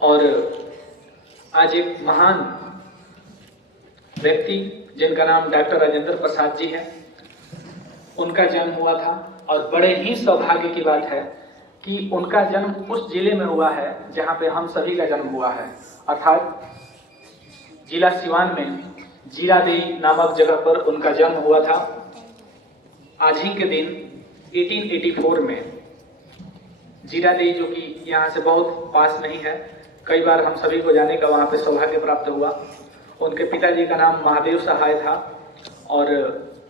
और आज एक महान व्यक्ति जिनका नाम डॉक्टर राजेंद्र प्रसाद जी है, उनका जन्म हुआ था। और बड़े ही सौभाग्य की बात है कि उनका जन्म उस जिले में हुआ है जहाँ पे हम सभी का जन्म हुआ है, अर्थात जिला सिवान में जीरादेई नामक जगह पर उनका जन्म हुआ था। आज ही के दिन 1884 में जीरादेई, जो कि यहाँ से बहुत पास नहीं है, कई बार हम सभी को जाने का वहाँ पे सौभाग्य प्राप्त हुआ। उनके पिताजी का नाम महादेव सहाय था और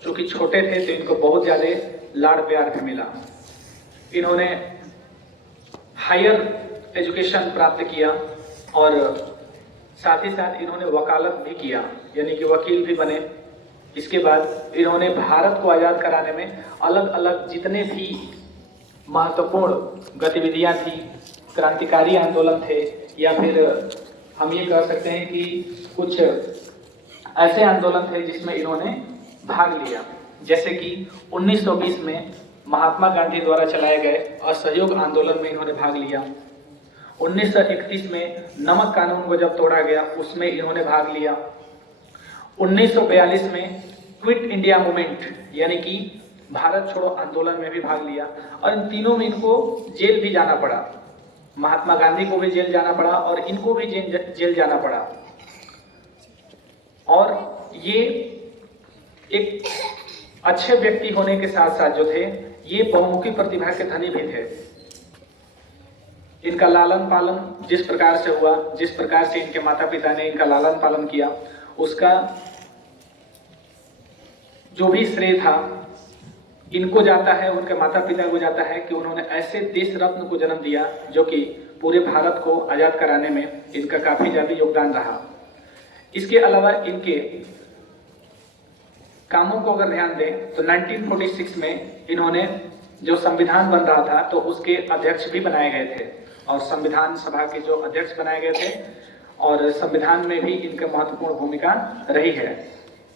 चूँकि छोटे थे तो इनको बहुत ज़्यादा लाड़ प्यार भी मिला। इन्होंने हायर एजुकेशन प्राप्त किया और साथ ही साथ इन्होंने वकालत भी किया, यानी कि वकील भी बने। इसके बाद इन्होंने भारत को आज़ाद कराने में अलग अलग जितने भी महत्वपूर्ण गतिविधियां थी, क्रांतिकारी आंदोलन थे, या फिर हम ये कह सकते हैं कि कुछ ऐसे आंदोलन थे जिसमें इन्होंने भाग लिया। जैसे कि 1920 में महात्मा गांधी द्वारा चलाए गए असहयोग आंदोलन में इन्होंने भाग लिया। 1931 में नमक कानून को जब तोड़ा गया उसमें इन्होंने भाग लिया। 1942 में क्विट इंडिया मूवमेंट यानी कि भारत छोड़ो आंदोलन में भी भाग लिया और इन तीनों में इनको जेल भी जाना पड़ा। महात्मा गांधी को भी जेल जाना पड़ा और इनको भी जेल जाना पड़ा। और ये एक अच्छे व्यक्ति होने के साथ साथ जो थे, ये बहुमुखी प्रतिभा के धनी भी थे। इनका लालन पालन जिस प्रकार से हुआ, जिस प्रकार से इनके माता पिता ने इनका लालन पालन किया, उसका जो भी श्रेय था इनको जाता है, उनके माता पिता को जाता है कि उन्होंने ऐसे देश रत्न को जन्म दिया जो कि पूरे भारत को आजाद कराने में इनका काफी ज्यादा योगदान रहा। इसके अलावा इनके कामों को अगर ध्यान दें तो 1946 में इन्होंने जो संविधान बन रहा था तो उसके अध्यक्ष भी बनाए गए थे और संविधान सभा के जो अध्यक्ष बनाए गए थे, और संविधान में भी इनका महत्वपूर्ण भूमिका रही है।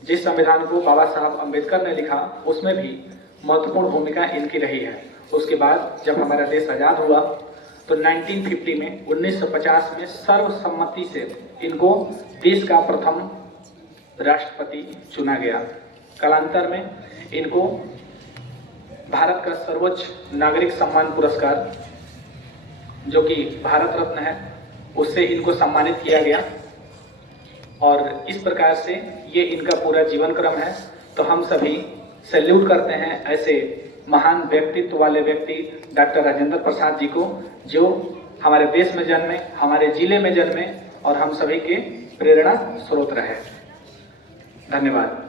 जिस संविधान को बाबा साहब अम्बेडकर ने लिखा उसमें भी महत्वपूर्ण भूमिका इनकी रही है। उसके बाद जब हमारा देश आजाद हुआ तो 1950 में 1950 में सर्वसम्मति से इनको देश का प्रथम राष्ट्रपति चुना गया। कालांतर में इनको भारत का सर्वोच्च नागरिक सम्मान पुरस्कार, जो कि भारत रत्न है, उससे इनको सम्मानित किया गया। और इस प्रकार से ये इनका पूरा जीवन क्रम है। तो हम सभी सैल्यूट करते हैं ऐसे महान व्यक्तित्व वाले व्यक्ति डॉक्टर राजेंद्र प्रसाद जी को, जो हमारे देश में जन्मे, हमारे जिले में जन्मे और हम सभी के प्रेरणा स्रोत रहे। धन्यवाद।